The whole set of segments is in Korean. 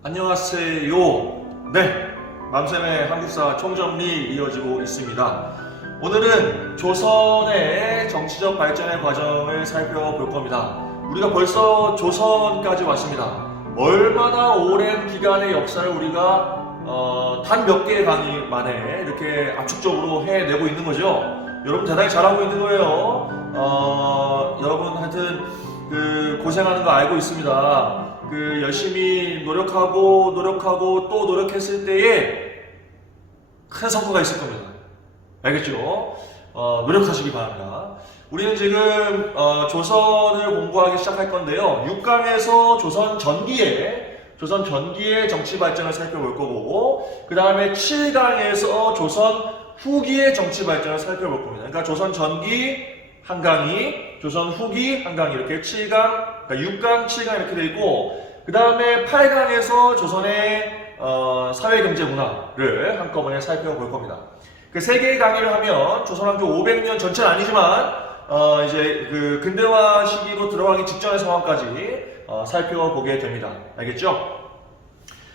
안녕하세요. 네, 맘쌤의 한국사 총정리 이어지고 있습니다. 오늘은 조선의 정치적 발전의 과정을 살펴볼 겁니다. 우리가 벌써 조선까지 왔습니다. 얼마나 오랜 기간의 역사를 우리가 단 몇 개의 강의 만에 이렇게 압축적으로 해내고 있는 거죠. 여러분 대단히 잘하고 있는 거예요. 여러분 하여튼 고생하는 거 알고 있습니다. 열심히 노력하고 또 노력했을 때에 큰 성과가 있을 겁니다. 알겠죠? 노력하시기 바랍니다. 우리는 지금 조선을 공부하기 시작할 건데요. 6강에서 조선 전기의 정치 발전을 살펴볼 거고, 그 다음에 7강에서 조선 후기의 정치 발전을 살펴볼 겁니다. 그러니까 조선 전기 한 강의, 조선 후기 한 강의 이렇게 7강, 그러니까 6강, 7강 이렇게 돼 있고, 그 다음에 8강에서 조선의 사회, 경제, 문화를 한꺼번에 살펴볼 겁니다. 그 세 개의 강의를 하면 조선왕조 500년 전체는 아니지만 이제 근대화 시기로 들어가기 직전의 상황까지 살펴보게 됩니다. 알겠죠?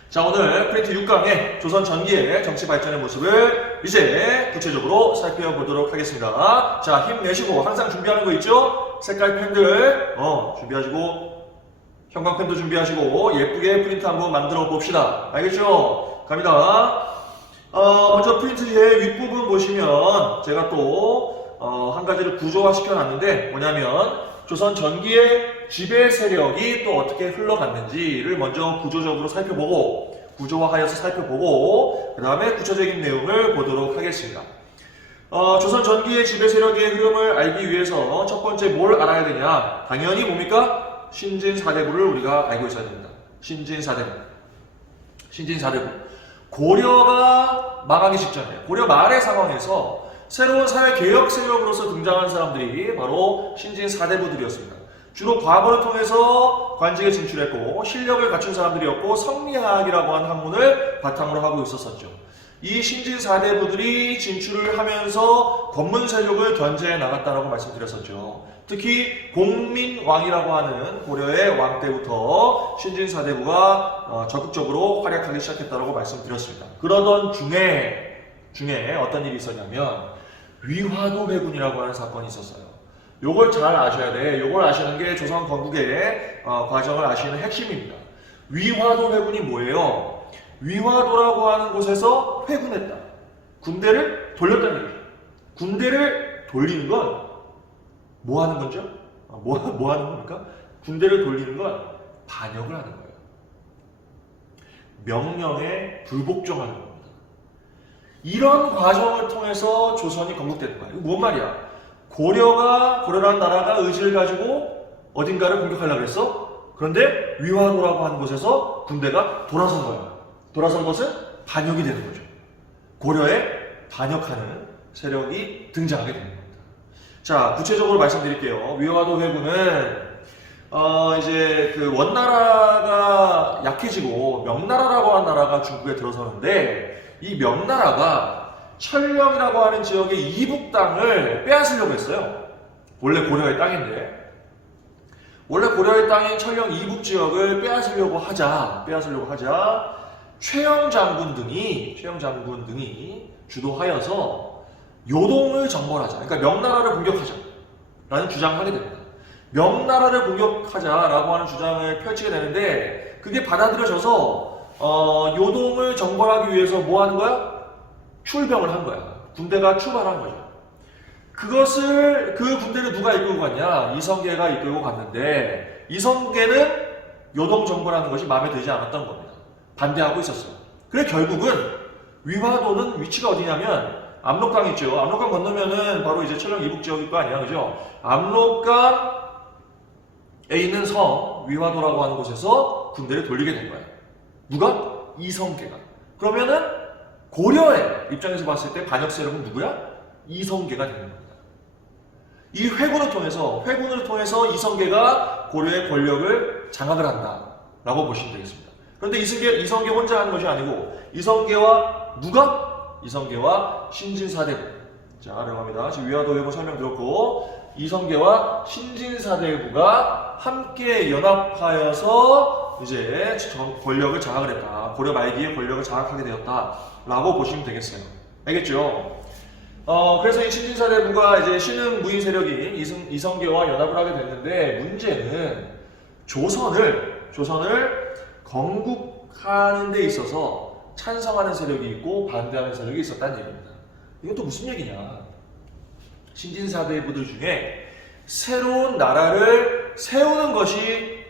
자, 오늘 프린트 6강의 조선 전기의 정치 발전의 모습을 이제 구체적으로 살펴보도록 하겠습니다. 자, 힘내시고 항상 준비하는 거 있죠? 색깔 펜들 준비하시고, 형광펜도 준비하시고 예쁘게 프린트 한번 만들어 봅시다. 알겠죠? 갑니다. 먼저 프린트의 윗부분 보시면 제가 또 한 가지를 구조화 시켜놨는데, 뭐냐면 조선 전기의 지배 세력이 또 어떻게 흘러갔는지를 먼저 구조적으로 살펴보고, 구조화하여서 살펴보고, 그 다음에 구체적인 내용을 보도록 하겠습니다. 조선 전기의 지배 세력의 흐름을 알기 위해서 첫 번째 뭘 알아야 되냐? 당연히 뭡니까? 신진사대부를 우리가 알고 있어야 됩니다. 신진사대부. 고려가 망하기 직전에, 고려 말의 상황에서 새로운 사회 개혁 세력으로서 등장한 사람들이 바로 신진사대부들이었습니다. 주로 과거를 통해서 관직에 진출했고 실력을 갖춘 사람들이었고 성리학이라고 하는 학문을 바탕으로 하고 있었었죠. 이 신진사대부들이 진출을 하면서 권문 세력을 견제해 나갔다라고 말씀드렸었죠. 특히 공민왕이라고 하는 고려의 왕 때부터 신진사대부가 적극적으로 활약하기 시작했다고 말씀드렸습니다. 그러던 중에 어떤 일이 있었냐면 위화도 회군이라고 하는 사건이 있었어요. 요걸 잘 아셔야 돼. 요걸 아시는 게 조선 건국의 과정을 아시는 핵심입니다. 위화도 회군이 뭐예요? 위화도라고 하는 곳에서 회군했다. 군대를 돌렸다는 얘기죠. 군대를 돌리는 건 뭐 하는 거죠? 뭐 하는 겁니까? 군대를 돌리는 건 반역을 하는 거예요. 명령에 불복종하는 겁니다. 이런 과정을 통해서 조선이 건국되는 거예요. 이거 뭔 말이야? 고려라는 나라가 의지를 가지고 어딘가를 공격하려고 했어? 그런데 위화도라고 하는 곳에서 군대가 돌아선 거예요. 돌아선 것은 반역이 되는 거죠. 고려에 반역하는 세력이 등장하게 됩니다. 자, 구체적으로 말씀드릴게요. 위화도 회군은 이제 원나라가 약해지고 명나라라고 하는 나라가 중국에 들어서는데, 이 명나라가 천령이라고 하는 지역의 이북 땅을 빼앗으려고 했어요. 원래 고려의 땅인데, 원래 고려의 땅인 천령 이북 지역을 빼앗으려고 하자 최영 장군 등이 주도하여서 요동을 정벌하자. 그러니까 명나라를 공격하자라는 주장을 하게 됩니다. 명나라를 공격하자라고 하는 주장을 펼치게 되는데, 그게 받아들여져서 요동을 정벌하기 위해서 뭐 하는 거야? 출병을 한 거야. 군대가 출발한 거죠. 그 군대를 누가 이끌고 갔냐? 이성계가 이끌고 갔는데, 이성계는 요동 정벌하는 것이 마음에 들지 않았던 겁니다. 반대하고 있었어요. 그래 결국은 위화도는 위치가 어디냐면 압록강 있죠. 압록강 건너면은 바로 이제 천령 이북 지역일 거 아니야, 그죠? 압록강에 있는 성 위화도라고 하는 곳에서 군대를 돌리게 된 거예요. 누가? 이성계가. 그러면은 고려의 입장에서 봤을 때 반역 세력은 누구야? 이성계가 되는 겁니다. 이 회군을 통해서 이성계가 고려의 권력을 장악을 한다라고 보시면 되겠습니다. 그런데 이성계 혼자 하는 것이 아니고, 이성계와 누가? 이성계와 신진사대부. 자, 들어갑니다. 지금 위화도 회군 설명 들었고, 이성계와 신진사대부가 함께 연합하여서 그래서 이제 권력을 장악을 했다. 고려 말기에 권력을 장악하게 되었다라고 보시면 되겠어요. 알겠죠? 그래서 이 친진사대부가 이제 신흥 무인 세력인 이성계와 연합을 하게 됐는데, 문제는 조선을 건국하는 데 있어서 찬성하는 세력이 있고 반대하는 세력이 있었다는 얘기입니다. 이건 또 무슨 얘기냐? 신진사대부들 중에 새로운 나라를 세우는 것이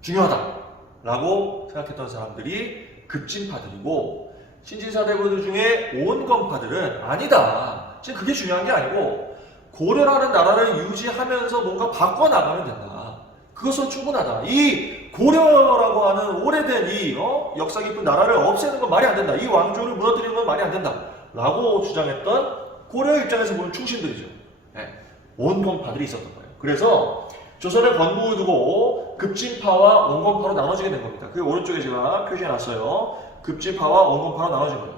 중요하다라고 생각했던 사람들이 급진파들이고, 신진사대부들 중에 온건파들은 아니다. 지금 그게 중요한 게 아니고 고려라는 나라를 유지하면서 뭔가 바꿔나가면 된다. 그것은 충분하다. 이 고려라고 하는 오래된 이 역사 깊은 나라를 없애는 건 말이 안 된다. 이 왕조를 무너뜨리는 건 말이 안 된다. 라고 주장했던 고려 입장에서 보면 충신들이죠. 네. 온건파들이 있었던 거예요. 그래서 조선을 건국을 두고 급진파와 온건파로 나눠지게 된 겁니다. 그 오른쪽에 제가 표시해놨어요. 급진파와 온건파로 나눠진 거예요.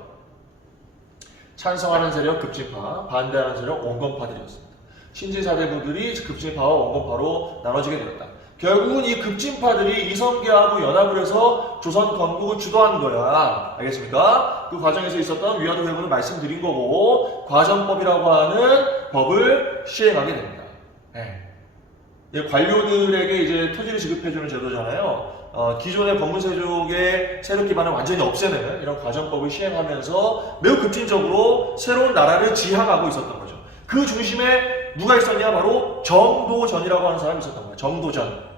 찬성하는 세력 급진파, 반대하는 세력 온건파들이었습니다. 신진사대부들이 급진파와 온건파로 나눠지게 되었다. 결국은 이 급진파들이 이성계하고 연합을 해서 조선 건국을 주도한 거야. 알겠습니까? 그 과정에서 있었던 위화도 회고는 말씀드린 거고, 과전법이라고 하는 법을 시행하게 됩니다. 관료들에게 이제 토지를 지급해주는 제도잖아요. 기존의 권문세족의 세력 기반을 완전히 없애는 이런 과전법을 시행하면서 매우 급진적으로 새로운 나라를 지향하고 있었던 거죠. 그 중심에 누가 있었냐? 바로 정도전이라고 하는 사람이 있었던 거예요. 정도전.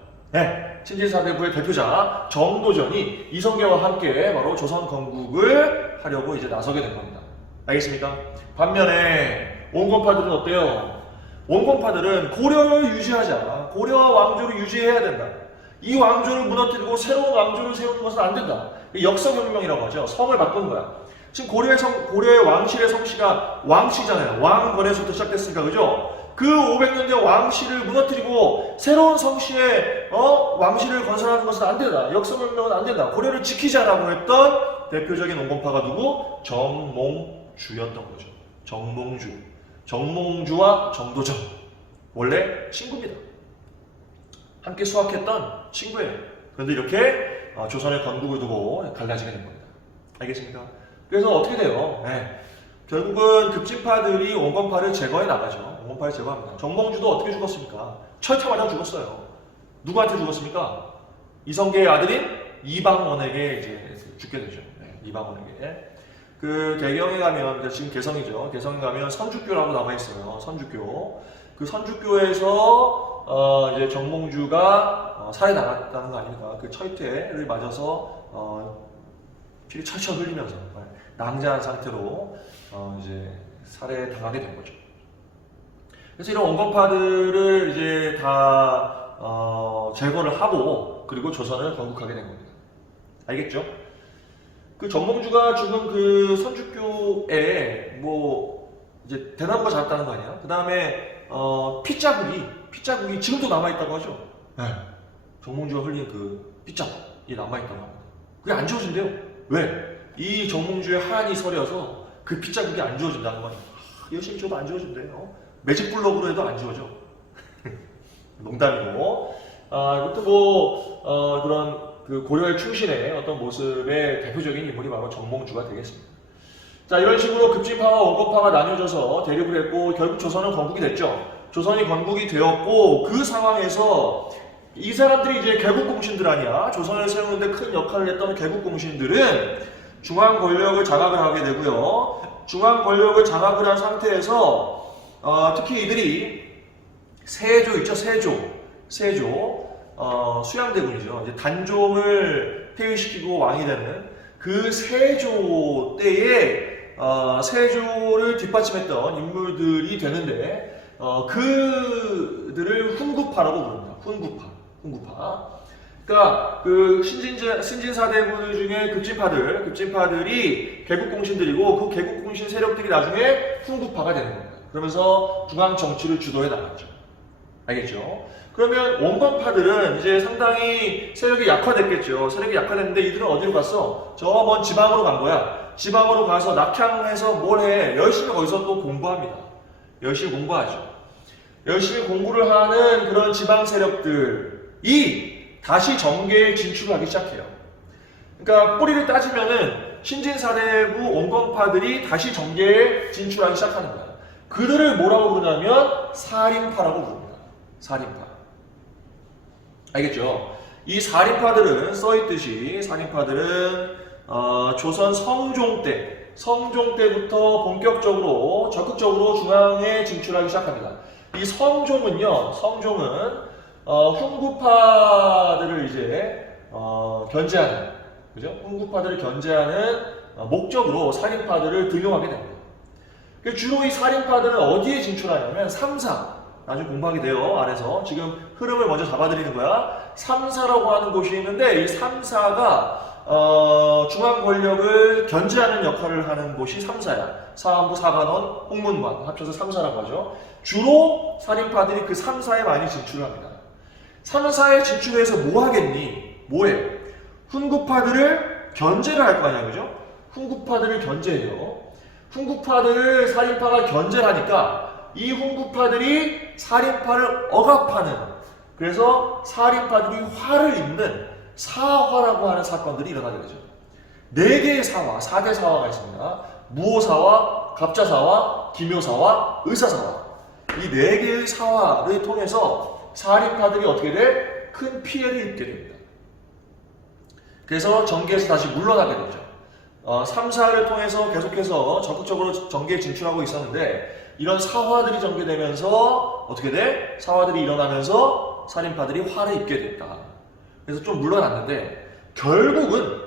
신진사대부의 대표자 정도전이 이성계와 함께 바로 조선 건국을 하려고 이제 나서게 된 겁니다. 알겠습니까? 반면에 온건파들은 어때요? 온건파들은 고려를 유지하자. 고려 왕조를 유지해야 된다. 이 왕조를 무너뜨리고 새로운 왕조를 세우는 것은 안 된다. 역성혁명이라고 하죠. 성을 바꾼 거야. 지금 고려의 왕실의 성씨가 왕씨잖아요. 왕건에서부터 시작됐으니까, 그죠? 그 500년 전 왕실을 무너뜨리고 새로운 성씨의 왕실을 건설하는 것은 안 된다. 역성혁명은 안 된다. 고려를 지키자라고 했던 대표적인 온건파가 누구? 정몽주였던 거죠. 정몽주. 정몽주와 정도전. 원래 친구입니다. 함께 수학했던 친구예요. 그런데 이렇게 조선의 건국을 두고 갈라지게 된 겁니다. 알겠습니까? 그래서 어떻게 돼요? 결국은 급진파들이 온건파를 제거해 나가죠. 온건파를 제거합니다. 정몽주도 어떻게 죽었습니까? 철퇴 맞아 죽었어요. 누구한테 죽었습니까? 이성계의 아들인 이방원에게 이제 죽게 되죠. 이방원에게. 그 개경에 가면, 지금 개성이죠. 개성에 가면 선주교라고 남아있어요. 선주교. 그 선주교에서 이제 정몽주가 살해당했다는 거 아닙니까? 그 철퇴를 맞아서 피를 철철 흘리면서 낭자한 상태로 이제 살해당하게 된 거죠. 그래서 이런 온건파들을 이제 다 제거를 하고, 그리고 조선을 건국하게 된 겁니다. 알겠죠? 그 정몽주가 죽은 그 선주교에 이제 대나무가 자랐다는 거 아니야? 그 다음에 핏자국이 지금도 남아있다고 하죠. 정몽주가 흘린 그 핏자국이 남아있다고 합니다. 그게 안 지워진대요. 왜? 이 정몽주의 한이 서려서 그 핏자국이 안 지워진다는 거 아니야. 열심히 줘도 안 지워진대요. 매직블럭으로 해도 안 지워져. 농담이고. 이것도 그런 그 고려의 충신의 어떤 모습의 대표적인 인물이 바로 정몽주가 되겠습니다. 자, 이런 식으로 급진파와 온건파가 나뉘어져서 대립을 했고, 결국 조선은 건국이 됐죠. 조선이 건국이 되었고, 그 상황에서 이 사람들이 이제 개국공신들 아니야. 조선을 세우는데 큰 역할을 했던 개국공신들은 중앙 권력을 장악을 하게 되고요. 중앙 권력을 장악을 한 상태에서 특히 이들이 세조 있죠. 세조. 수양대군이죠. 이제 단종을 폐위시키고 왕이 되는 그 세조 때에 세조를 뒷받침했던 인물들이 되는데, 그들을 훈구파라고 부릅니다. 훈구파. 그러니까 그 신진사대부들 중에 급진파들이 개국공신들이고, 그 개국공신 세력들이 나중에 훈구파가 되는 겁니다. 그러면서 중앙 정치를 주도해 나갔죠. 알겠죠? 그러면 온건파들은 이제 상당히 세력이 약화됐겠죠. 세력이 약화됐는데 이들은 어디로 갔어? 저 먼 지방으로 간 거야. 지방으로 가서 낙향해서 뭘 해? 열심히 거기서 또 공부합니다. 열심히 공부하죠. 열심히 공부를 하는 그런 지방 세력들이 다시 정계에 진출하기 시작해요. 그러니까 뿌리를 따지면은 신진사대부 온건파들이 다시 정계에 진출하기 시작하는 거야. 그들을 뭐라고 부르냐면 사림파라고 부릅니다. 사림파. 알겠죠? 이 사림파들은 써있듯이 사림파들은 조선 성종 때부터 본격적으로 적극적으로 중앙에 진출하기 시작합니다. 이 성종은 훈구파들을 이제 견제하는, 그죠? 훈구파들을 견제하는 목적으로 살인파들을 등용하게 됩니다. 주로 이 살인파들은 어디에 진출하냐면 삼사, 나중에 공부하게 돼요. 아래서 지금 흐름을 먼저 잡아드리는 거야. 삼사라고 하는 곳이 있는데 이 삼사가 중앙 권력을 견제하는 역할을 하는 곳이 삼사야. 사안부, 사관원, 홍문관 합쳐서 삼사라고 하죠. 주로 살인파들이 그 삼사에 많이 진출합니다. 삼사에 진출해서 뭐 하겠니? 뭐해? 훈구파들을 견제를 할 거 아니야, 그죠? 훈구파들을 견제해요. 훈구파들을 살인파가 견제를 하니까 이 훈구파들이 살인파를 억압하는, 그래서 살인파들이 화를 입는 사화라고 하는 사건들이 일어나게 되죠. 4개의 사화, 4대 사화가 있습니다. 무오사화, 갑자사화, 기묘사화, 의사사화. 이 4개의 사화를 통해서 살인파들이 어떻게 돼? 큰 피해를 입게 됩니다. 그래서 정계에서 다시 물러나게 되죠. 3사를 통해서 계속해서 적극적으로 정계에 진출하고 있었는데 이런 사화들이 전개되면서 어떻게 돼? 사화들이 일어나면서 살인파들이 화를 입게 됐다. 그래서 좀 물러났는데 결국은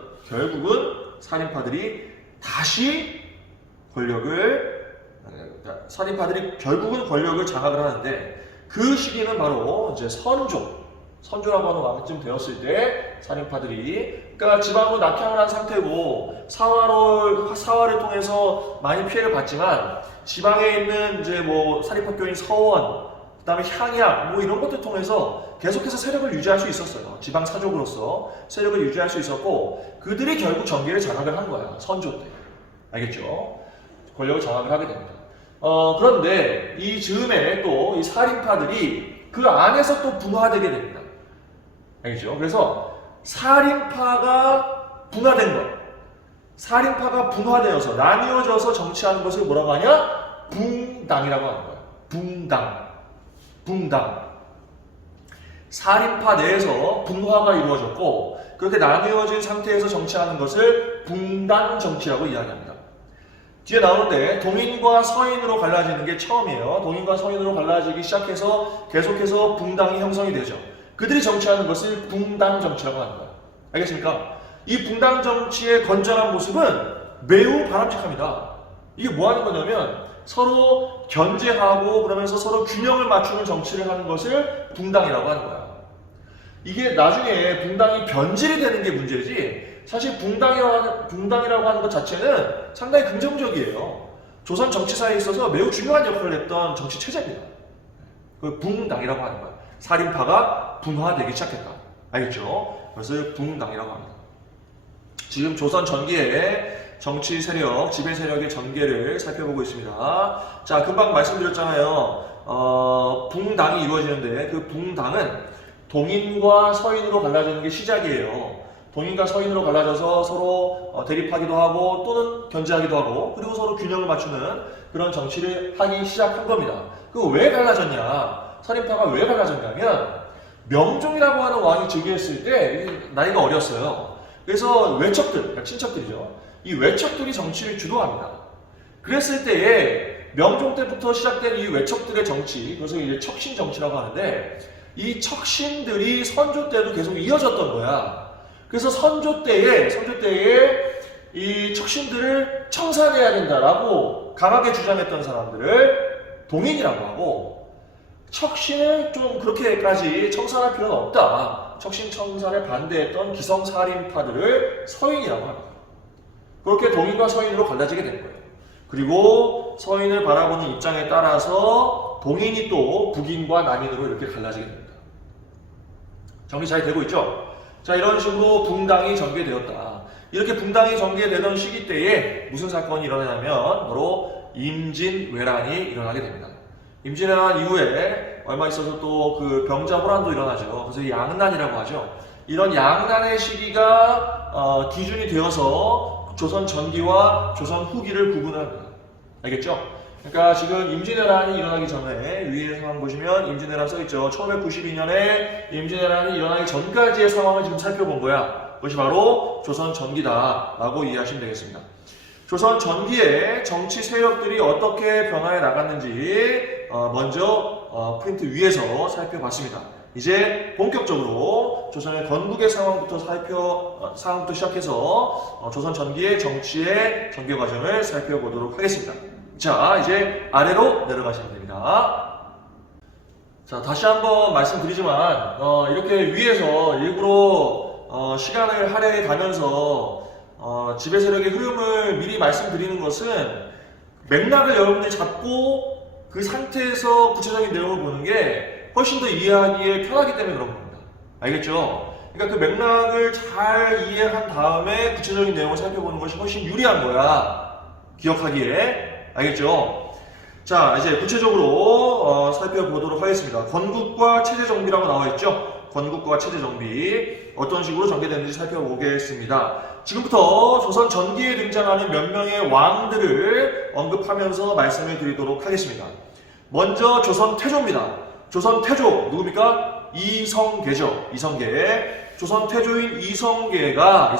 살인파들이 다시 결국은 권력을 장악을 하는데 그 시기는 바로 이제 선조라고 하는 왕쯤 되었을 때 살인파들이, 그러니까 지방으로 낙향을 한 상태고 사화를 통해서 많이 피해를 봤지만 지방에 있는 이제 뭐 사립학교인 서원, 그다음에 향약 뭐 이런 것들 통해서 계속해서 세력을 유지할 수 있었어요. 지방 사족으로서 세력을 유지할 수 있었고 그들이 결국 정계를 장악을 한 거야. 선조 때. 알겠죠? 권력을 장악을 하게 됩니다. 그런데 이 즈음에 또 이 살인파들이 그 안에서 또 분화되게 됩니다. 알겠죠? 그래서 살인파가 분화된 것, 살인파가 분화되어서 나뉘어져서 정치하는 것을 뭐라고 하냐? 붕당이라고 하는 거예요. 붕당. 살인파 내에서 분화가 이루어졌고 그렇게 나뉘어진 상태에서 정치하는 것을 붕당 정치라고 이야기합니다. 뒤에 나오는데 동인과 서인으로 갈라지는 게 처음이에요. 동인과 서인으로 갈라지기 시작해서 계속해서 붕당이 형성이 되죠. 그들이 정치하는 것을 붕당 정치라고 하는 거예요. 알겠습니까? 이 붕당 정치의 건전한 모습은 매우 바람직합니다. 이게 뭐 하는 거냐면 서로 견제하고 그러면서 서로 균형을 맞추는 정치를 하는 것을 붕당이라고 하는 거야. 이게 나중에 붕당이 변질이 되는 게 문제지 사실 붕당이라고 하는 것 자체는 상당히 긍정적이에요. 조선 정치사에 있어서 매우 중요한 역할을 했던 정치 체제입니다. 그 붕당이라고 하는 거야. 살인파가 분화되기 시작했다. 알겠죠? 그래서 붕당이라고 합니다. 지금 조선 전기의 정치 세력, 지배 세력의 전개를 살펴보고 있습니다. 자, 금방 말씀드렸잖아요. 붕당이 이루어지는데 그 붕당은 동인과 서인으로 갈라지는 게 시작이에요. 동인과 서인으로 갈라져서 서로 대립하기도 하고 또는 견제하기도 하고 그리고 서로 균형을 맞추는 그런 정치를 하기 시작한 겁니다. 그 왜 갈라졌냐? 살인파가 왜 갈라졌냐면 명종이라고 하는 왕이 즉위했을 때 나이가 어렸어요. 그래서 외척들, 그러니까 친척들이죠. 이 외척들이 정치를 주도합니다. 그랬을 때에 명종 때부터 시작된 이 외척들의 정치, 그래서 이제 척신 정치라고 하는데 이 척신들이 선조 때도 계속 이어졌던 거야. 그래서 선조 때에 이 척신들을 청산해야 된다라고 강하게 주장했던 사람들을 동인이라고 하고 척신을 좀 그렇게까지 청산할 필요는 없다. 척신 청산에 반대했던 기성살인파들을 서인이라고 합니다. 그렇게 동인과 서인으로 갈라지게 된 거예요. 그리고 서인을 바라보는 입장에 따라서 동인이 또 북인과 남인으로 이렇게 갈라지게 됩니다. 정리 잘 되고 있죠? 자, 이런 식으로 붕당이 전개되었다. 이렇게 붕당이 전개되던 시기 때에 무슨 사건이 일어나냐면 바로 임진왜란이 일어나게 됩니다. 임진왜란 이후에 얼마 있어서 또 그 병자 호란도 일어나죠. 그래서 양난이라고 하죠. 이런 양난의 시기가 기준이 되어서 조선 전기와 조선 후기를 구분합니다. 알겠죠? 그러니까 지금 임진왜란이 일어나기 전에 위에 상황 보시면 임진왜란 써있죠. 1592년에 임진왜란이 일어나기 전까지의 상황을 지금 살펴본 거야. 그것이 바로 조선 전기다라고 이해하시면 되겠습니다. 조선 전기의 정치 세력들이 어떻게 변화해 나갔는지 먼저 프린트 위에서 살펴봤습니다. 이제 본격적으로 조선의 건국의 상황부터 시작해서 조선 전기의 정치의 전개 과정을 살펴보도록 하겠습니다. 자, 이제 아래로 내려가시면 됩니다. 자, 다시 한번 말씀드리지만 이렇게 위에서 일부러 시간을 할애해 가면서 지배 세력의 흐름을 미리 말씀드리는 것은 맥락을 여러분들이 잡고 그 상태에서 구체적인 내용을 보는 게 훨씬 더 이해하기에 편하기 때문에 그런 겁니다. 알겠죠? 그러니까 그 맥락을 잘 이해한 다음에 구체적인 내용을 살펴보는 것이 훨씬 유리한 거야. 기억하기에. 알겠죠? 자, 이제 구체적으로 살펴보도록 하겠습니다. 건국과 체제 정비라고 나와 있죠? 건국과 체제 정비 어떤 식으로 전개되는지 살펴보겠습니다. 지금부터 조선 전기에 등장하는 몇 명의 왕들을 언급하면서 말씀을 드리도록 하겠습니다. 먼저 조선 태조입니다. 조선 태조 누굽니까? 이성계죠. 이성계. 조선 태조인 이성계가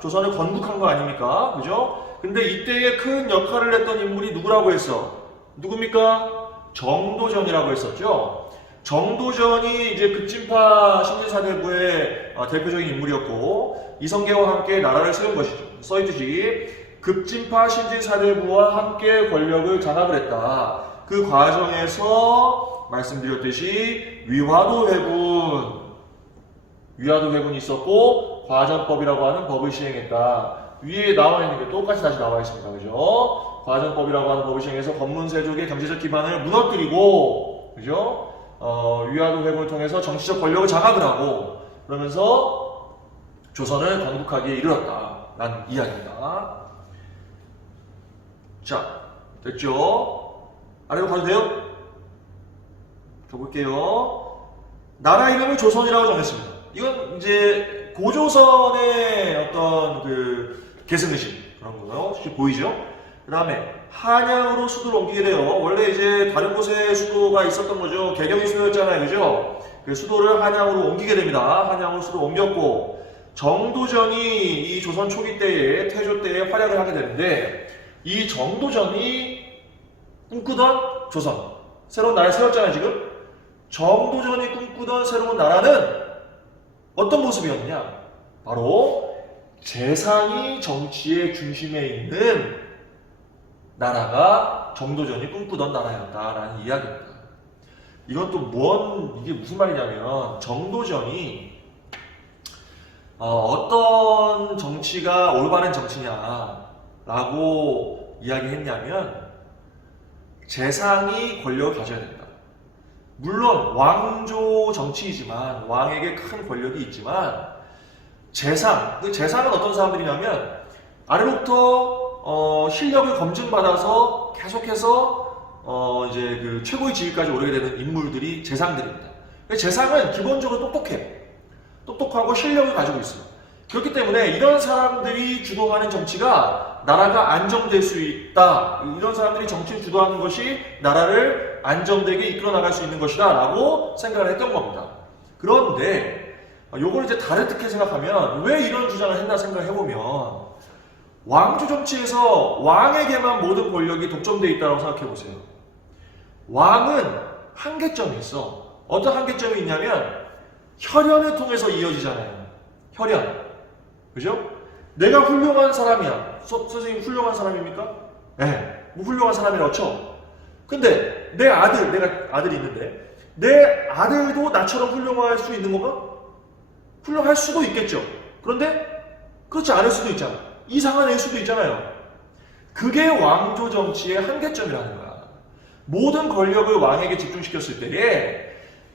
조선을 건국한 거 아닙니까? 그죠? 근데 이때에 큰 역할을 했던 인물이 누구라고 했어? 누굽니까? 정도전이라고 했었죠. 정도전이 이제 급진파 신진사대부의 대표적인 인물이었고 이성계와 함께 나라를 세운 것이죠. 써있듯이 급진파 신진사대부와 함께 권력을 장악을 했다. 그 과정에서 말씀드렸듯이 위화도 회군이 있었고 과전법이라고 하는 법을 시행했다. 위에 나와 있는 게 똑같이 다시 나와 있습니다. 그죠? 과전법이라고 하는 법을 시행해서 건문세족의 경제적 기반을 무너뜨리고, 그죠? 위화도 회군을 통해서 정치적 권력을 장악을 하고, 그러면서 조선을 건국하기에 이르렀다라는 이야기입니다. 자, 됐죠? 아래로 가도 돼요? 가볼게요. 나라 이름을 조선이라고 정했습니다. 이건 이제 고조선의 어떤 계승의식 그런 거요. 보이죠? 그 다음에 한양으로 수도를 옮기게 돼요. 원래 이제 다른 곳에 수도가 있었던 거죠. 개경이 수도였잖아요. 그죠? 그 수도를 한양으로 옮기게 됩니다. 한양으로 수도를 옮겼고 정도전이 이 조선 초기 때에 태조 때에 활약을 하게 되는데 이 정도전이 꿈꾸던 조선 새로운 나라를 세웠잖아요. 지금 정도전이 꿈꾸던 새로운 나라는 어떤 모습이었느냐? 바로 재상이 정치의 중심에 있는 나라가 정도전이 꿈꾸던 나라였다라는 이야기입니다. 이건 또 이게 무슨 말이냐면 정도전이 어떤 정치가 올바른 정치냐라고 이야기했냐면 재상이 권력을 가져야 된다. 물론 왕조 정치이지만 왕에게 큰 권력이 있지만 재상은 어떤 사람들이냐면 아래로부터 실력을 검증받아서 계속해서 이제 그 최고의 지위까지 오르게 되는 인물들이 재상들입니다. 재상은 기본적으로 똑똑하고 실력을 가지고 있어요. 그렇기 때문에 이런 사람들이 주도하는 정치가 나라가 안정될 수 있다. 이런 사람들이 정치를 주도하는 것이 나라를 안정되게 이끌어 나갈 수 있는 것이다 라고 생각을 했던 겁니다. 그런데 요걸 이제 다르게 생각하면 왜 이런 주장을 했나 생각을 해보면 왕조 정치에서 왕에게만 모든 권력이 독점되어 있다고 생각해 보세요. 왕은 한계점이 있어. 어떤 한계점이 있냐면 혈연을 통해서 이어지잖아요. 혈연. 그죠? 내가 훌륭한 사람이야. 선생님 훌륭한 사람입니까? 네. 뭐 훌륭한 사람이라고 쳐. 근데 내가 아들이 있는데 내 아들도 나처럼 훌륭할 수 있는 건가? 훌륭할 수도 있겠죠. 그런데 그렇지 않을 수도 있잖아. 이상한 애일 수도 있잖아요. 그게 왕조 정치의 한계점이라는 거야. 모든 권력을 왕에게 집중시켰을 때에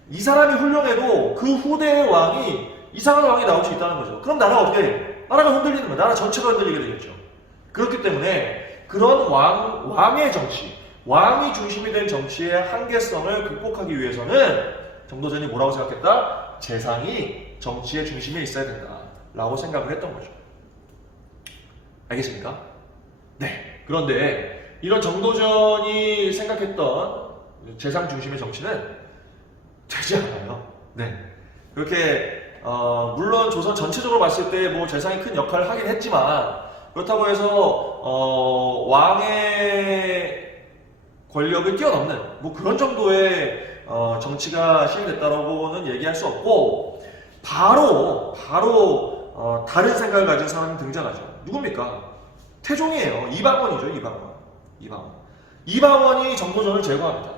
이 사람이 훌륭해도 그 후대의 왕이 이상한 왕이 나올 수 있다는 거죠. 그럼 나라가 어떻게 해? 나라가 흔들리는 거야. 나라 전체가 흔들리게 되겠죠. 그렇기 때문에 그런 왕의 정치, 왕이 중심이 된 정치의 한계성을 극복하기 위해서는 정도전이 뭐라고 생각했다? 재상이 정치의 중심에 있어야 된다라고 생각을 했던 거죠. 알겠습니까? 네. 그런데 이런 정도전이 생각했던 재상 중심의 정치는 되지 않아요. 네. 그렇게 물론 조선 전체적으로 봤을 때 뭐 재상이 큰 역할을 하긴 했지만 그렇다고 해서 왕의 권력을 뛰어넘는 뭐 그런 정도의 정치가 시행됐다라고는 얘기할 수 없고 바로 다른 생각을 가진 사람이 등장하죠. 누굽니까? 태종이에요. 이방원이죠. 이방원이 정도전을 제거합니다.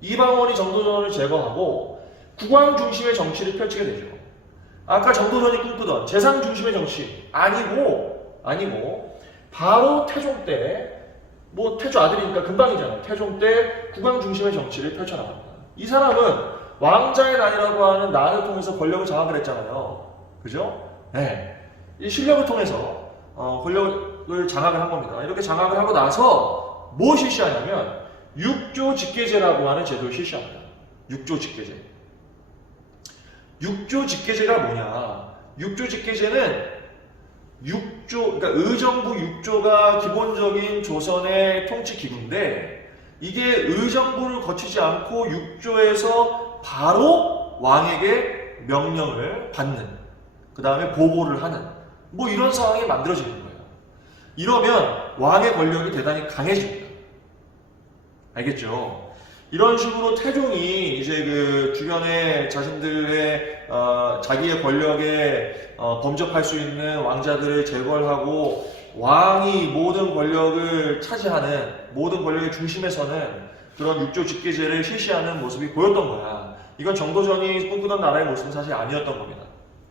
이방원이 정도전을 제거하고 국왕 중심의 정치를 펼치게 되죠. 아까 정도전이 꿈꾸던 재상 중심의 정치 아니고 바로 태종 때 뭐 태조 아들이니까 금방이잖아요. 태종 때 국왕 중심의 정치를 펼쳐나갑니다. 이 사람은 왕자의 난이라고 하는 난을 통해서 권력을 장악을 했잖아요. 그죠? 네. 이 실력을 통해서 권력을 장악을 한 겁니다. 이렇게 장악을 하고 나서 뭐 실시하냐면 육조 직계제라고 하는 제도를 실시합니다. 육조 직계제. 육조 직계제가 뭐냐? 육조 직계제는 그러니까 의정부 6조가 기본적인 조선의 통치 기구인데 이게 의정부를 거치지 않고 6조에서 바로 왕에게 명령을 받는 그 다음에 보고를 하는 뭐 이런 상황이 만들어지는 거예요. 이러면 왕의 권력이 대단히 강해집니다. 알겠죠? 이런 식으로 태종이 이제 그 주변에 자신들의 자기의 권력에 범접할 수 있는 왕자들을 제거를 하고 왕이 모든 권력을 차지하는 모든 권력의 중심에 서는 그런 육조 직계제를 실시하는 모습이 보였던 거야. 이건 정도전이 꿈꾸던 나라의 모습은 사실 아니었던 겁니다.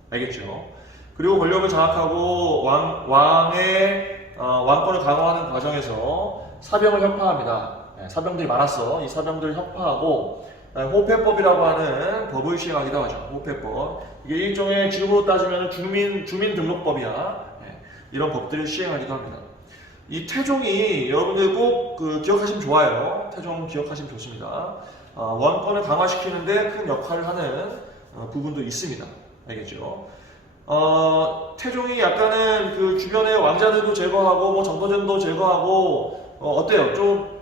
알겠죠? 그리고 권력을 장악하고 왕의 왕권을 강화하는 과정에서 사병을 협파합니다. 사병들이 많았어. 이 사병들을 협파하고 호패법이라고 하는 법을 시행하기도 하죠. 호패법. 이게 일종의 지금으로 따지면 주민등록법이야. 이런 법들을 시행하기도 합니다. 이 태종이 여러분들 꼭 기억하시면 좋아요. 태종 기억하시면 좋습니다. 왕권을 강화시키는데 큰 역할을 하는 부분도 있습니다. 알겠죠? 태종이 약간은 그 주변의 왕자들도 제거하고 뭐 정도전도 제거하고 어때요? 좀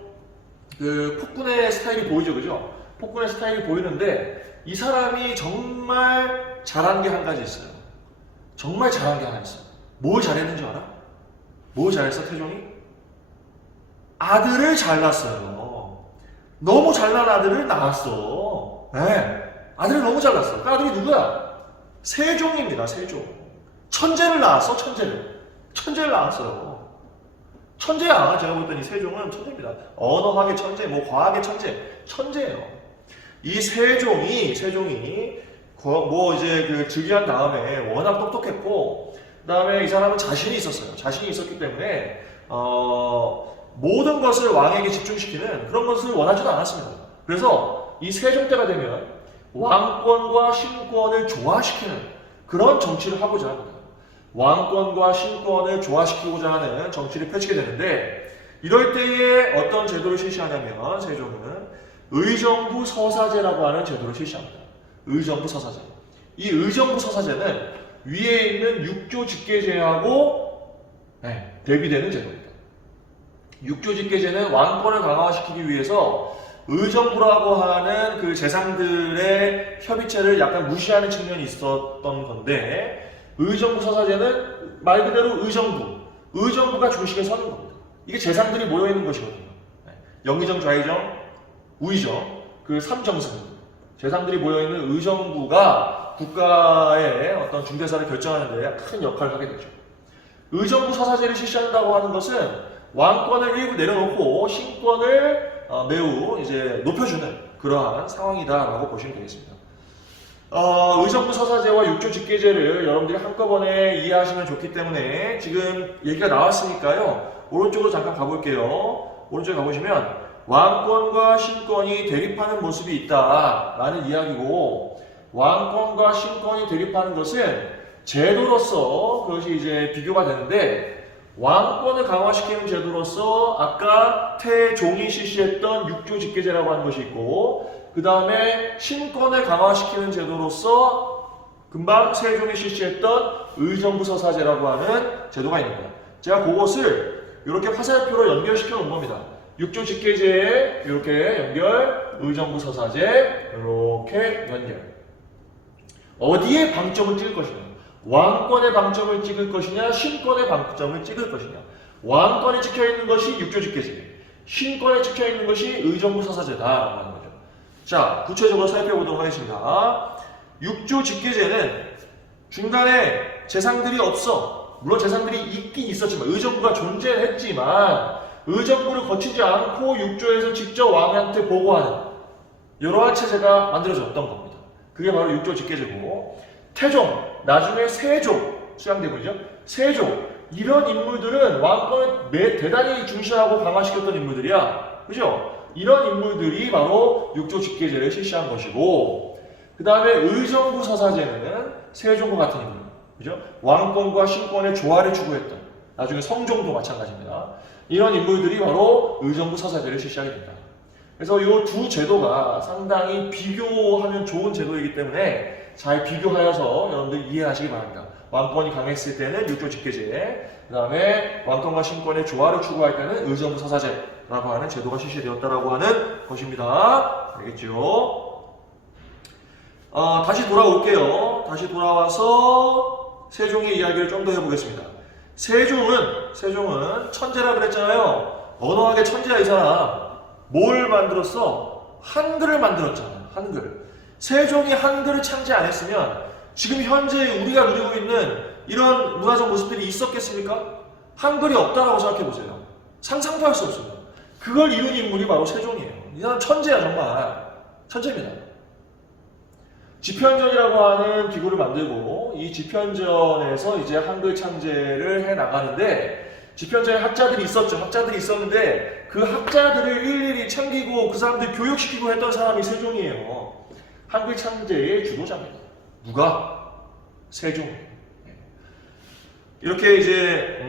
그 폭군의 스타일이 보이죠, 그죠? 폭군의 스타일이 보이는데 이 사람이 정말 잘한 게 한 가지 있어요. 정말 잘한 게 하나 있어요. 뭘 잘했는지 알아? 뭘 잘했어, 태종이? 아들을 잘 낳았어요. 너무 잘난 아들을 낳았어. 네. 아들을 너무 잘 낳았어. 그 아들이 누구야? 세종입니다, 세종. 천재를 낳았어, 천재를 낳았어요. 천재야. 제가 볼 때는 이 세종은 천재입니다. 언어학의 천재, 뭐 과학의 천재예요. 이 세종이 뭐 이제 그 즉위한 다음에 워낙 똑똑했고, 그 다음에 이 사람은 자신이 있었어요. 자신이 있었기 때문에 모든 것을 왕에게 집중시키는 그런 것을 원하지도 않았습니다. 그래서 이 세종 때가 되면 왕권과 신권을 조화시키는 그런 정치를 하고자 합니다. 왕권과 신권을 조화시키고자 하는 정치를 펼치게 되는데 이럴 때에 어떤 제도를 실시하냐면 세종은 의정부 서사제라고 하는 제도를 실시합니다. 의정부 서사제. 이 의정부 서사제는 위에 있는 육조 직계제하고 대비되는 제도입니다. 육조 직계제는 왕권을 강화시키기 위해서 의정부라고 하는 그 재상들의 협의체를 약간 무시하는 측면이 있었던 건데 의정부 서사제는 말 그대로 의정부가 중심에 서는 겁니다. 이게 재상들이 모여있는 것이거든요. 영의정, 좌의정, 우의정, 그 3정승 재상들이 모여있는 의정부가 국가의 어떤 중대사를 결정하는 데 큰 역할을 하게 되죠. 의정부 서사제를 실시한다고 하는 것은 왕권을 일부 내려놓고 신권을 매우 이제 높여주는 그러한 상황이다라고 보시면 되겠습니다. 의정부 서사제와 육조 직계제를 여러분들이 한꺼번에 이해하시면 좋기 때문에 지금 얘기가 나왔으니까요. 오른쪽으로 잠깐 가볼게요. 오른쪽에 가보시면 왕권과 신권이 대립하는 모습이 있다라는 이야기고 왕권과 신권이 대립하는 것은 제도로서 그것이 이제 비교가 되는데 왕권을 강화시키는 제도로서 아까 태종이 실시했던 육조직계제라고 하는 것이 있고, 그 다음에 신권을 강화시키는 제도로서 금방 세종이 실시했던 의정부서사제라고 하는 제도가 있는 거예요. 제가 그것을 이렇게 화살표로 연결시켜 놓은 겁니다. 육조직계제에 이렇게 연결, 의정부서사제 이렇게 연결. 어디에 방점을 찍을 것이냐? 왕권의 방점을 찍을 것이냐, 신권의 방점을 찍을 것이냐. 왕권에 찍혀있는 것이 육조직계제, 신권에 찍혀있는 것이 의정부서사제다라고 하는 거죠. 자, 구체적으로 살펴보도록 하겠습니다. 육조직계제는 중간에 재상들이 없어. 물론 재상들이 있긴 있었지만, 의정부가 존재했지만 의정부를 거치지 않고 육조에서 직접 왕한테 보고하는 이러한 체제가 만들어졌던 겁니다. 그게 바로 육조직계제고, 태종, 나중에 세종, 수양대군이죠. 세종, 이런 인물들은 왕권을 대단히 중시하고 강화시켰던 인물들이야. 그죠? 이런 인물들이 바로 육조직계제를 실시한 것이고, 그 다음에 의정부서사제는 세종과 같은 인물, 그죠? 왕권과 신권의 조화를 추구했던, 나중에 성종도 마찬가지입니다. 이런 인물들이 바로 의정부서사제를 실시하게 된다. 그래서 이 두 제도가 상당히 비교하면 좋은 제도이기 때문에 잘 비교하여서 여러분들 이해하시기 바랍니다. 왕권이 강했을 때는 육조직계제, 그 다음에 왕권과 신권의 조화를 추구할 때는 의정부서사제라고 하는 제도가 실시되었다라고 하는 것입니다. 알겠죠? 다시 돌아올게요. 다시 돌아와서 세종의 이야기를 좀 더 해보겠습니다. 세종은 천재라 그랬잖아요. 언어학의 천재야 이 사람. 뭘 만들었어? 한글을 만들었잖아요. 한글. 세종이 한글을 창제 안 했으면 지금 현재 우리가 누리고 있는 이런 문화적 모습들이 있었겠습니까? 한글이 없다라고 생각해보세요. 상상도 할 수 없습니다. 그걸 이룬 인물이 바로 세종이에요. 이 사람 천재야, 정말. 천재입니다. 지편전이라고 하는 기구를 만들고 이 지편전에서 이제 한글 창제를 해 나가는데, 지편전에 학자들이 있었죠. 학자들이 있었는데 그 학자들을 일일이 챙기고 그 사람들 교육시키고 했던 사람이 세종이에요. 한글 창제의 주도자입니다. 누가? 세종. 이렇게 이제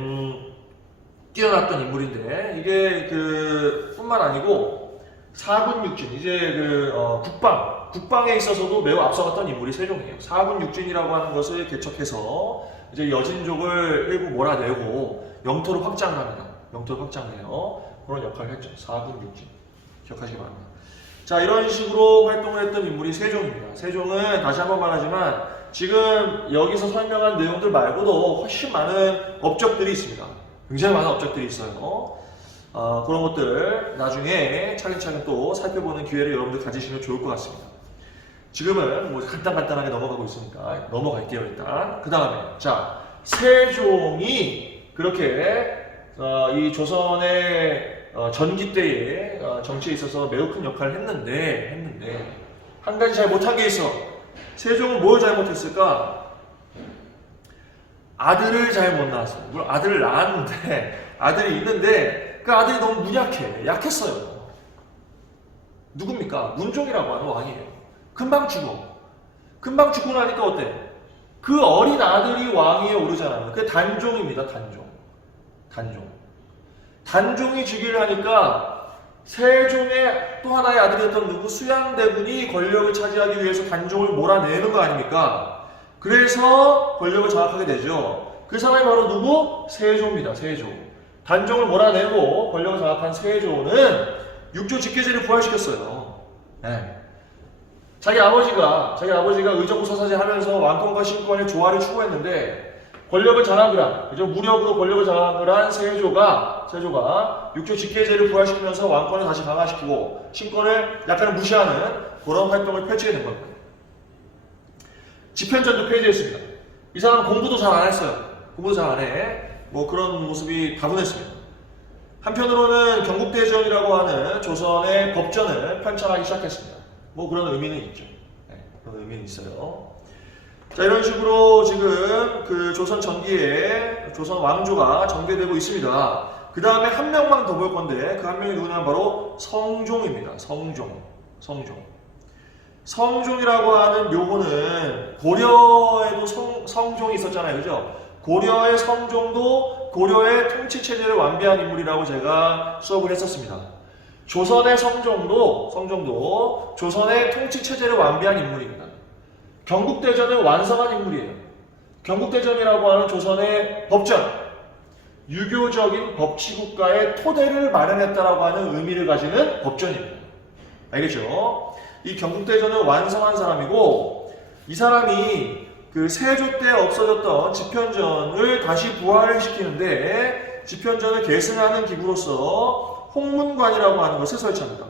뛰어났던 인물인데, 이게 뿐만 아니고 사군육진, 이제 국방에 있어서도 매우 앞서갔던 인물이 세종이에요. 사군육진이라고 하는 것을 개척해서 이제 여진족을 일부 몰아내고 영토를 확장을 합니다. 영토를 확장해요. 그런 역할을 했죠. 사군육진. 기억하시기 바랍니다. 자, 이런 식으로 활동을 했던 인물이 세종입니다. 세종은 다시 한번 말하지만 지금 여기서 설명한 내용들 말고도 훨씬 많은 업적들이 있습니다. 굉장히 많은 업적들이 있어요. 그런 것들 나중에 차근차근 또 살펴보는 기회를 여러분들 가지시면 좋을 것 같습니다. 지금은 뭐 간단하게 넘어가고 있으니까 넘어갈게요. 일단 그 다음에 자, 세종이 그렇게 이 조선의 전기 때의 정치에 있어서 매우 큰 역할을 했는데 한 가지 잘 못한 게 있어. 세종은 뭘 잘못했을까? 아들을 잘 못 낳았어요. 물론 아들을 낳았는데 아들이 있는데 그 아들이 너무 약했어요. 누굽니까? 문종이라고 하는 왕이에요. 금방 죽고 나니까 어때? 그 어린 아들이 왕위에 오르잖아요. 그게 단종입니다. 단종이 즉위를 하니까 세종의 또 하나의 아들이었던 누구? 수양대군이 권력을 차지하기 위해서 단종을 몰아내는 거 아닙니까? 그래서 권력을 장악하게 되죠. 그 사람이 바로 누구? 세조입니다. 세조. 단종을 몰아내고 권력을 장악한 세조는 육조직계제를 부활시켰어요. 네. 자기 아버지가 의정부서사제 하면서 왕권과 신권의 조화를 추구했는데 권력을 장악을 한, 그죠? 무력으로 권력을 장악을 한 세조가 육조직계제를 부활시키면서 왕권을 다시 강화시키고 신권을 약간은 무시하는 그런 활동을 펼치게 된 겁니다. 지편전도 폐지했습니다. 이 사람은 공부도 잘 안 했어요. 공부도 잘 안 해. 뭐 그런 모습이 다분했습니다. 한편으로는 경국대전이라고 하는 조선의 법전을 편찬하기 시작했습니다. 뭐 그런 의미는 있죠. 네, 그런 의미는 있어요. 자, 이런 식으로 지금 그 조선 전기에 조선 왕조가 전개되고 있습니다. 그 다음에 한 명만 더 볼 건데 그 한 명이 누구냐면 바로 성종입니다. 성종이라고 하는 묘호는 고려에도 성종이 있었잖아요. 그죠? 고려의 성종도 고려의 통치 체제를 완비한 인물이라고 제가 수업을 했었습니다. 조선의 성종도 조선의 통치 체제를 완비한 인물입니다. 경국대전을 완성한 인물이에요. 경국대전이라고 하는 조선의 법전, 유교적인 법치국가의 토대를 마련했다라고 하는 의미를 가지는 법전입니다. 알겠죠? 이 경국대전을 완성한 사람이고, 이 사람이 그 세조 때 없어졌던 집현전을 다시 부활을 시키는데, 집현전을 계승하는 기구로서 홍문관이라고 하는 것을 설치합니다.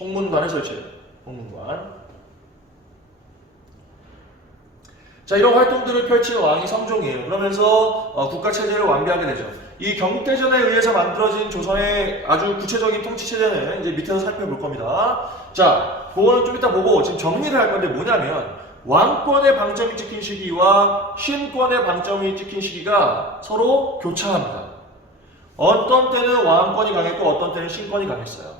홍문관을 설치해요. 홍문관. 자, 이런 활동들을 펼친 왕이 성종이에요. 그러면서 국가체제를 완비하게 되죠. 이 경국대전에 의해서 만들어진 조선의 아주 구체적인 통치체제는 이제 밑에서 살펴볼 겁니다. 자, 그거는 좀 이따 보고 지금 정리를 할 건데 뭐냐면, 왕권의 방점이 찍힌 시기와 신권의 방점이 찍힌 시기가 서로 교차합니다. 어떤 때는 왕권이 강했고 어떤 때는 신권이 강했어요.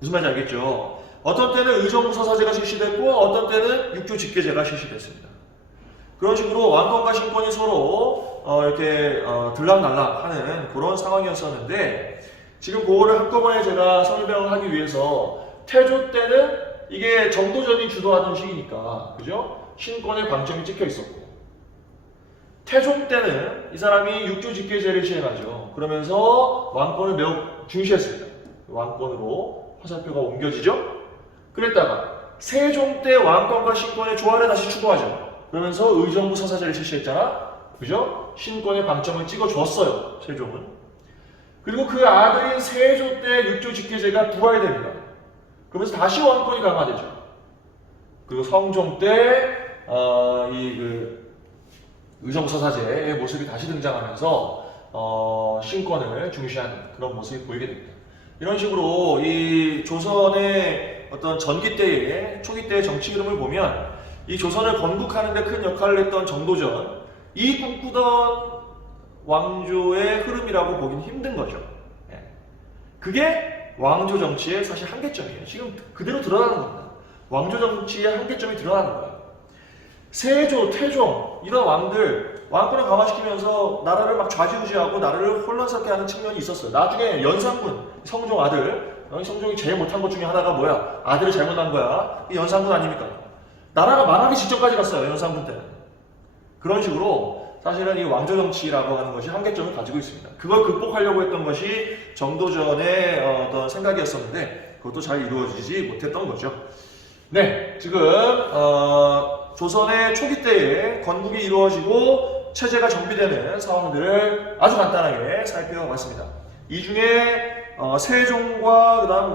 무슨 말인지 알겠죠? 어떤 때는 의정부서사제가 실시됐고 어떤 때는 육조직계제가 실시됐습니다. 그런 식으로 왕권과 신권이 서로 이렇게 들락날락하는 그런 상황이었었는데, 지금 그거를 한꺼번에 제가 설명을 하기 위해서 태조 때는 이게 정도전이 주도하던 시기니까, 그죠? 신권의 방점이 찍혀 있었고, 태종 때는 이 사람이 육조직계제를 시행하죠. 그러면서 왕권을 매우 중시했습니다. 왕권으로 화살표가 옮겨지죠. 그랬다가 세종 때 왕권과 신권의 조화를 다시 추구하죠. 그러면서 의정부 서사제를 실시했잖아. 그죠? 신권의 방점을 찍어줬어요. 세종은. 그리고 그 아들인 세조 때 육조직계제가 부활됩니다. 그러면서 다시 왕권이 강화되죠. 그리고 성종 때 의정부 서사제의 모습이 다시 등장하면서 신권을 중시하는 그런 모습이 보이게 됩니다. 이런 식으로 이 조선의 어떤 전기 때의 초기 때의 정치 흐름을 보면, 이 조선을 건국하는 데 큰 역할을 했던 정도전, 이 꿈꾸던 왕조의 흐름이라고 보긴 힘든 거죠. 그게 왕조 정치의 사실 한계점이에요. 지금 그대로 드러나는 겁니다. 왕조 정치의 한계점이 드러나는 거예요. 세조, 태종 이런 왕들 왕권을 강화시키면서 나라를 막 좌지우지하고 나라를 혼란스럽게 하는 측면이 있었어요. 나중에 연산군, 성종 아들, 성종이 제일 못한 것 중에 하나가 뭐야? 아들을 잘못 낳은 거야. 이 연산군 아닙니까? 나라가 망하기 직전까지 갔어요. 연산군 때는. 그런 식으로 사실은 이 왕조 정치라고 하는 것이 한계점을 가지고 있습니다. 그걸 극복하려고 했던 것이 정도전의 어떤 생각이었었는데, 그것도 잘 이루어지지 못했던 거죠. 네, 지금 조선의 초기 때에 건국이 이루어지고 체제가 정비되는 상황들을 아주 간단하게 살펴봤습니다. 이 중에 세종과 그다음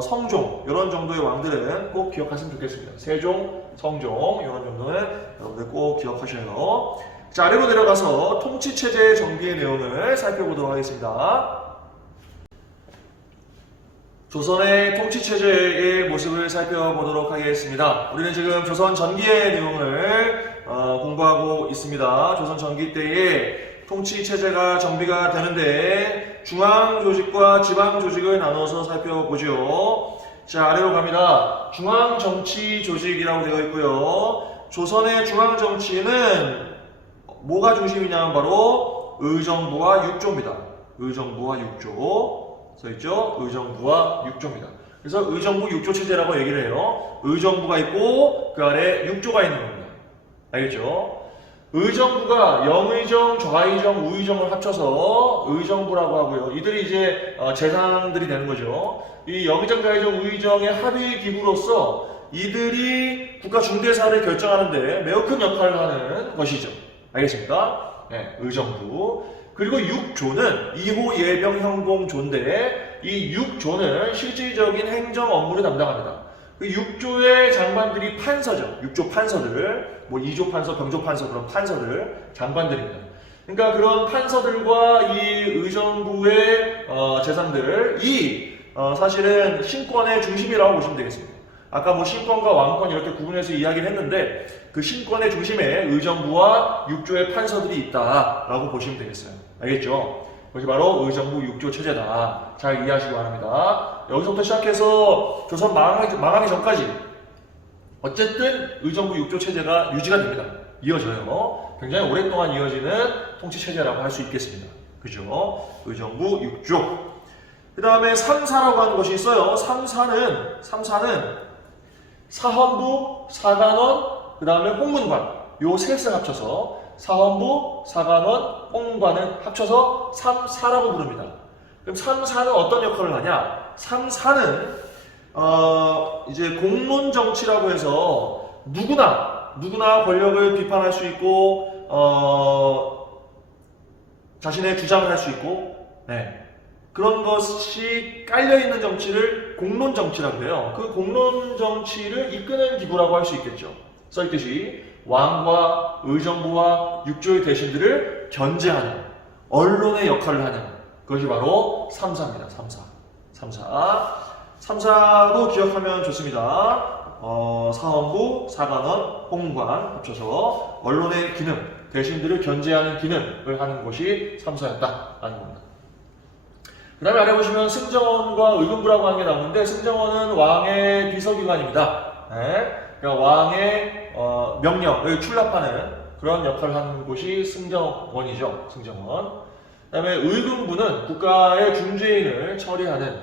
성종 이런 정도의 왕들은 꼭 기억하시면 좋겠습니다. 세종, 성종 이런 정도는 여러분들 꼭 기억하셔요. 자, 아래로 내려가서 통치 체제의 정비의 내용을 살펴보도록 하겠습니다. 조선의 통치체제의 모습을 살펴보도록 하겠습니다. 우리는 지금 조선 전기의 내용을 공부하고 있습니다. 조선 전기 때에 통치체제가 정비가 되는데 중앙조직과 지방조직을 나눠서 살펴보죠. 자, 아래로 갑니다. 중앙정치조직이라고 되어 있고요. 조선의 중앙정치는 뭐가 중심이냐면 바로 의정부와 육조입니다. 의정부와 육조. 써있죠? 의정부와 육조입니다. 그래서 의정부 육조 체제라고 얘기를 해요. 의정부가 있고 그 아래 육조가 있는 겁니다. 알겠죠? 의정부가 영의정, 좌의정, 우의정을 합쳐서 의정부라고 하고요. 이들이 이제 재상들이 되는 거죠. 이 영의정, 좌의정, 우의정의 합의 기구로서 이들이 국가 중대사를 결정하는데 매우 큰 역할을 하는 것이죠. 알겠습니까? 네, 의정부. 그리고 육조는 2호 예병 현공조인데, 이 육조는 실질적인 행정 업무를 담당합니다. 그 육조의 장관들이 판서죠. 육조 판서들, 뭐 2조 판서, 병조 판서 그런 판서들, 장관들입니다. 그러니까 그런 판서들과 이 의정부의 재상들이 사실은 신권의 중심이라고 보시면 되겠습니다. 아까 뭐 신권과 왕권 이렇게 구분해서 이야기를 했는데, 그 신권의 중심에 의정부와 육조의 판서들이 있다라고 보시면 되겠어요. 알겠죠? 그것이 바로 의정부 육조 체제다. 잘 이해하시기 바랍니다. 여기서부터 시작해서 조선 망하기 전까지 어쨌든 의정부 육조 체제가 유지가 됩니다. 이어져요. 굉장히 오랫동안 이어지는 통치체제라고 할 수 있겠습니다. 그죠? 의정부 6조. 그 다음에 상사라고 하는 것이 있어요. 상사는 사헌부, 사간원, 그 다음에 홍문관 요 셋을 합쳐서 사헌부, 사간원, 홍문관을 합쳐서 삼사라고 부릅니다. 그럼 삼사는 어떤 역할을 하냐? 삼사는 이제 공론 정치라고 해서 누구나 권력을 비판할 수 있고 자신의 주장을 할 수 있고 그런 것이 깔려있는 정치를 공론 정치라고 해요. 그 공론 정치를 이끄는 기구라고 할 수 있겠죠. 써있듯이 왕과 의정부와 육조의 대신들을 견제하는 언론의 역할을 하는 그것이 바로 삼사입니다. 삼사도 기억하면 좋습니다. 사헌부, 사간원, 홍문관 합쳐서 언론의 기능, 대신들을 견제하는 기능을 하는 것이 삼사였다라는 겁니다. 그 다음에 아래 보시면 승정원과 의금부라고 하는 게 나오는데 승정원은 왕의 비서기관입니다. 그러니까 왕의 명령을 출납하는 그런 역할을 하는 곳이 승정원이죠. 승정원. 그 다음에 의금부는 국가의 중죄인을 처리하는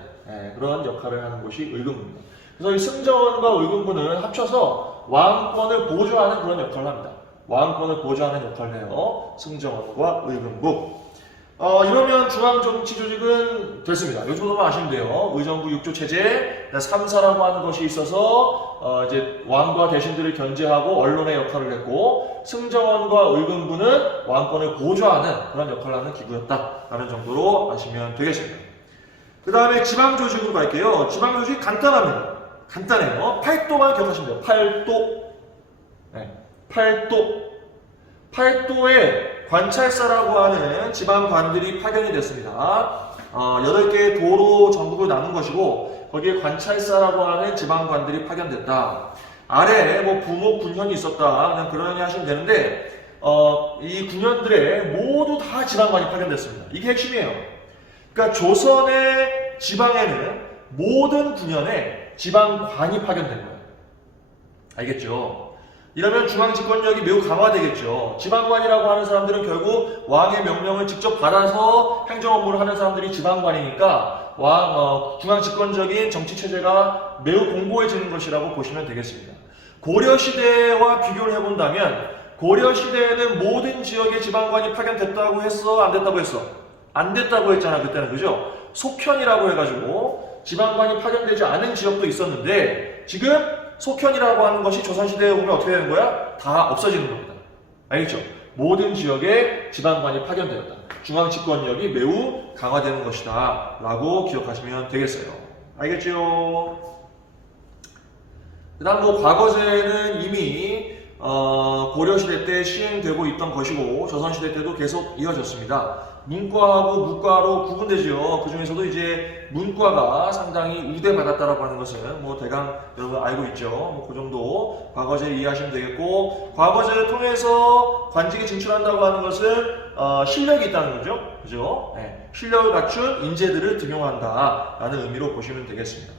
그런 역할을 하는 곳이 의금부입니다. 그래서 이 승정원과 의금부는 합쳐서 왕권을 보조하는 그런 역할을 합니다. 왕권을 보조하는 역할을 해요. 승정원과 의금부. 이러면 중앙정치조직은 됐습니다. 이 정도만 아시면 돼요. 의정부 6조 체제, 3사라고 하는 것이 있어서 이제 왕과 대신들을 견제하고 언론의 역할을 했고 승정원과 의금부는 왕권을 보조하는 그런 역할을 하는 기구였다라는 정도로 아시면 되겠습니다. 그 다음에 지방조직으로 갈게요. 지방조직 간단합니다. 간단해요. 팔도만 기억하시면 돼요. 팔도에 관찰사라고 하는 지방관들이 파견이 됐습니다. 8개의 도로 전국을 나눈 것이고 거기에 관찰사라고 하는 지방관들이 파견됐다. 아래에 뭐 부목 군현이 있었다. 그냥 그러니 하시면 되는데 이 군현들에 모두 다 지방관이 파견됐습니다. 이게 핵심이에요. 그러니까 조선의 지방에는 모든 군현에 지방관이 파견된 거예요. 알겠죠? 이러면 중앙집권력이 매우 강화되겠죠. 지방관이라고 하는 사람들은 결국 왕의 명령을 직접 받아서 행정업무를 하는 사람들이 지방관이니까 중앙집권적인 정치체제가 매우 공고해지는 것이라고 보시면 되겠습니다. 고려시대와 비교를 해본다면 고려시대에는 모든 지역에 지방관이 파견됐다고 했어? 안 됐다고 했어? 안 됐다고 했잖아 그때는. 그죠? 속현이라고 해가지고 지방관이 파견되지 않은 지역도 있었는데 지금 속현이라고 하는 것이 조선시대에 오면 어떻게 되는 거야? 다 없어지는 겁니다. 알겠죠? 모든 지역에 지방관이 파견되었다. 중앙집권력이 매우 강화되는 것이다 라고 기억하시면 되겠어요. 알겠죠? 그 다음 과거제는 이미 고려시대 때 시행되고 있던 것이고 조선시대 때도 계속 이어졌습니다. 문과하고 무과로 구분되죠. 그 중에서도 이제 문과가 상당히 우대받았다라고 하는 것은 대강 여러분 알고 있죠. 그 정도 과거제 이해하시면 되겠고, 과거제를 통해서 관직에 진출한다고 하는 것은 실력이 있다는 거죠. 그죠? 실력을 갖춘 인재들을 등용한다라는 의미로 보시면 되겠습니다.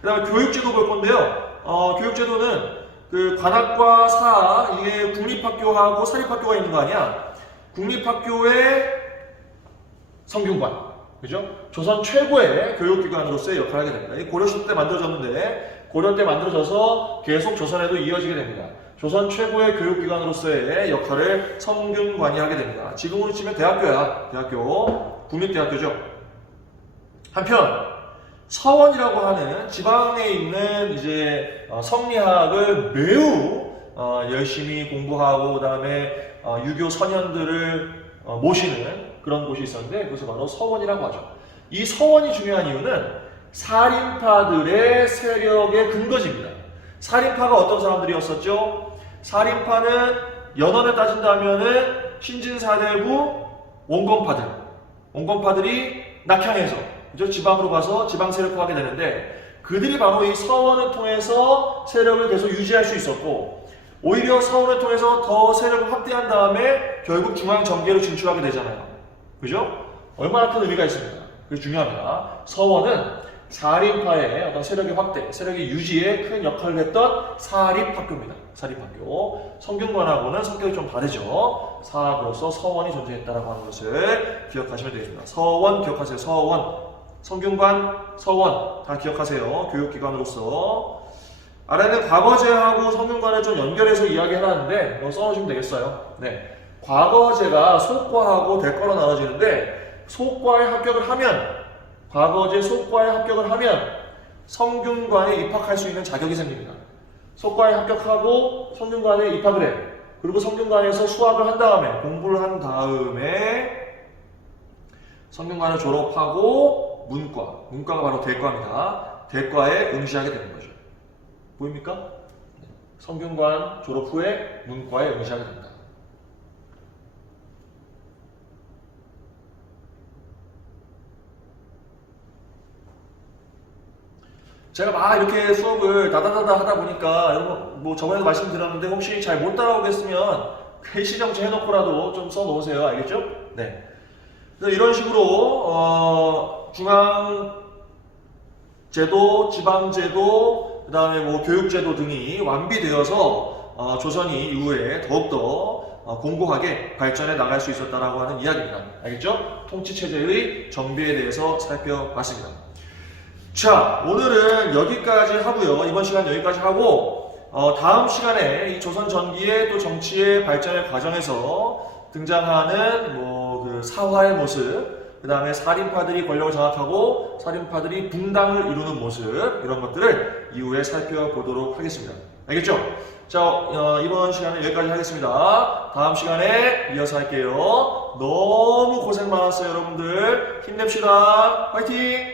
그 다음에 교육제도 볼 건데요. 교육제도는 그 관학과 사, 이게 국립학교하고 사립학교가 있는 거 아니야? 국립학교의 성균관, 그죠? 조선 최고의 교육기관으로서의 역할을 하게 됩니다. 이 고려시대 때 만들어졌는데 고려 때 만들어져서 계속 조선에도 이어지게 됩니다. 조선 최고의 교육기관으로서의 역할을 성균관이 하게 됩니다. 지금으로 치면 대학교야. 대학교, 국립대학교죠. 한편 서원이라고 하는 지방에 있는 이제 성리학을 매우 열심히 공부하고 그다음에 유교 선현들을 모시는 그런 곳이 있었는데 그것을 바로 서원이라고 하죠. 이 서원이 중요한 이유는 살인파들의 세력의 근거지입니다. 살인파가 어떤 사람들이었었죠? 살인파는 연원을 따진다면은 신진사대부 원건파들이 낙향해서 그죠? 지방으로 가서 지방 세력화하게 되는데 그들이 바로 이 서원을 통해서 세력을 계속 유지할 수 있었고, 오히려 서원을 통해서 더 세력을 확대한 다음에 결국 중앙 정계로 진출하게 되잖아요. 그죠? 얼마나 큰 의미가 있습니까? 그게 중요합니다. 서원은 사립화의 어떤 세력의 확대, 세력의 유지에 큰 역할을 했던 사립학교입니다. 사립학교. 성균관하고는 성격이 좀 다르죠. 사학으로서 서원이 존재했다라고 하는 것을 기억하시면 되겠습니다. 서원 기억하세요. 서원. 성균관, 서원 다 기억하세요. 교육기관으로서. 아래는 과거제하고 성균관을 좀 연결해서 이야기해놨는데 이거 써놓으시면 되겠어요. 네, 과거제가 속과하고 대과로 나눠지는데 속과에 합격을 하면 과거제 속과에 합격을 하면 성균관에 입학할 수 있는 자격이 생깁니다. 속과에 합격하고 성균관에 입학을 해. 그리고 성균관에서 수학을 한 다음에 공부를 한 다음에 성균관을 졸업하고 문과가 바로 대과입니다. 대과에 응시하게 되는 거죠. 보입니까? 성균관 졸업 후에 문과에 응시하게 됩니다. 제가 막 이렇게 수업을 다다다다 하다 보니까 여러분 뭐 저번에도 말씀드렸는데 혹시 잘 못 따라오겠으면 글씨정체 해놓고라도 좀 써놓으세요. 알겠죠? 네. 그래서 이런 식으로 중앙제도, 지방제도, 그 다음에 뭐 교육제도 등이 완비되어서 조선이 이후에 더욱더 공고하게 발전해 나갈 수 있었다라고 하는 이야기입니다. 알겠죠? 통치체제의 정비에 대해서 살펴봤습니다. 자, 오늘은 여기까지 하고요. 이번 시간 여기까지 하고 다음 시간에 이 조선 전기의 또 정치의 발전의 과정에서 등장하는 그 사화의 모습, 그 다음에 살인파들이 권력을 장악하고 살인파들이 붕당을 이루는 모습, 이런 것들을 이후에 살펴보도록 하겠습니다. 알겠죠? 자, 이번 시간은 여기까지 하겠습니다. 다음 시간에 이어서 할게요. 너무 고생 많았어요, 여러분들. 힘냅시다. 화이팅!